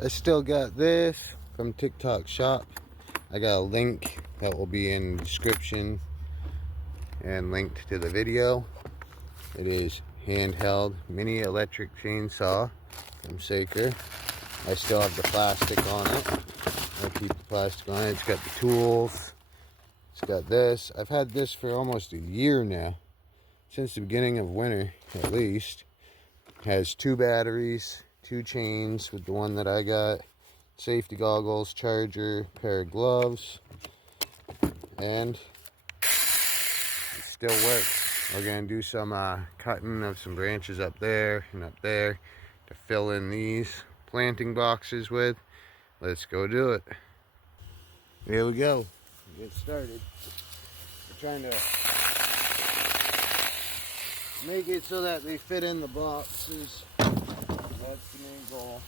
I still got this from TikTok shop. I got a link that will be in the description and linked to the video. It is handheld mini electric chainsaw from Saker. I still have the plastic on it. I'll keep the plastic on it. It's got the tools. It's got this. I've had this for almost a year now. Since the beginning of winter, at least. It has 2 batteries, 2 chains with the one that I got. Safety goggles, charger, pair of gloves. And it still works. We're going to do some cutting of some branches up there and up there to fill in these planting boxes with. Let's go do it. Here we go. Get started. We're trying to make it so that they fit in the boxes. That's the main goal.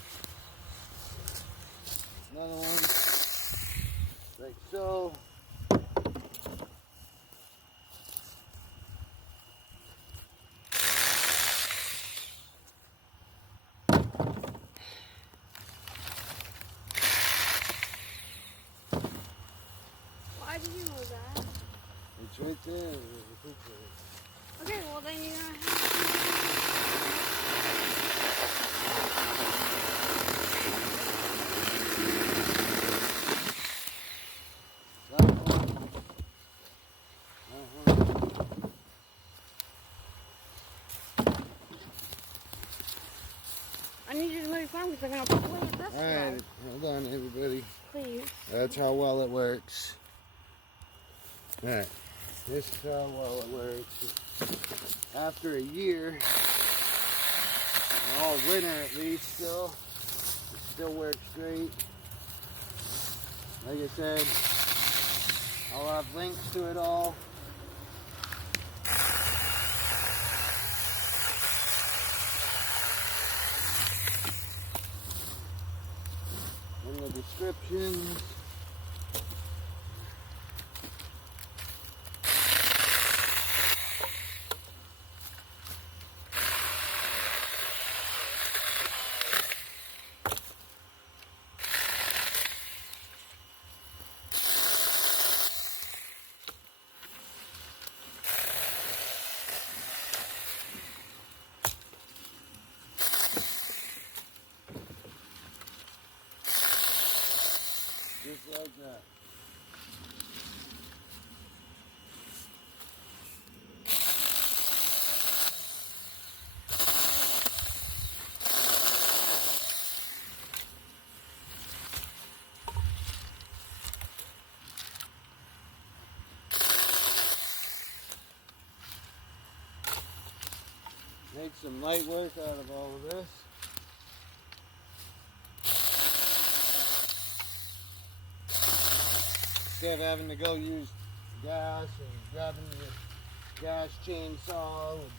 Another one, like so. Why did you know that? It's right there. Okay, well then you're gonna have I need you to move on because I'm gonna play it this way. Alright, hold on everybody. Please. That's how well it works. Alright, this is how well it works. After a year, all winter at least still, it still works great. Like I said, I'll have links to it all. In the descriptions. Just like that. Make some light work out of all of this. Instead of having to go use gas and grabbing the gas chainsaw and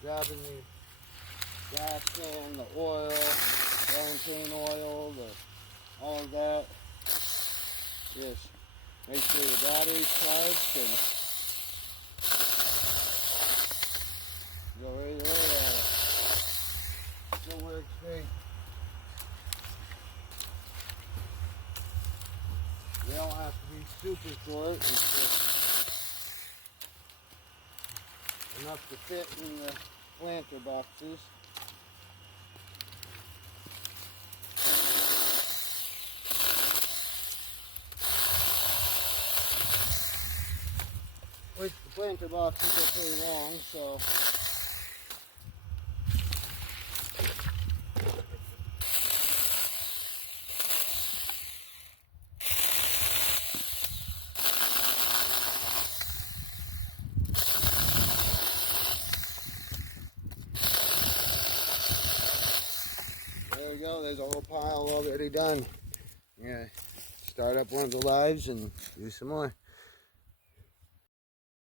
grabbing the gas can, the oil, brown cane oil, all of that. Just make sure the battery's charged and go right away at it. Still works great. They don't have to be super short. It's just enough to fit in the planter boxes. Which the planter boxes are pretty long, so there we go, there's a whole pile already done. I'm gonna start up one of the lives and do some more.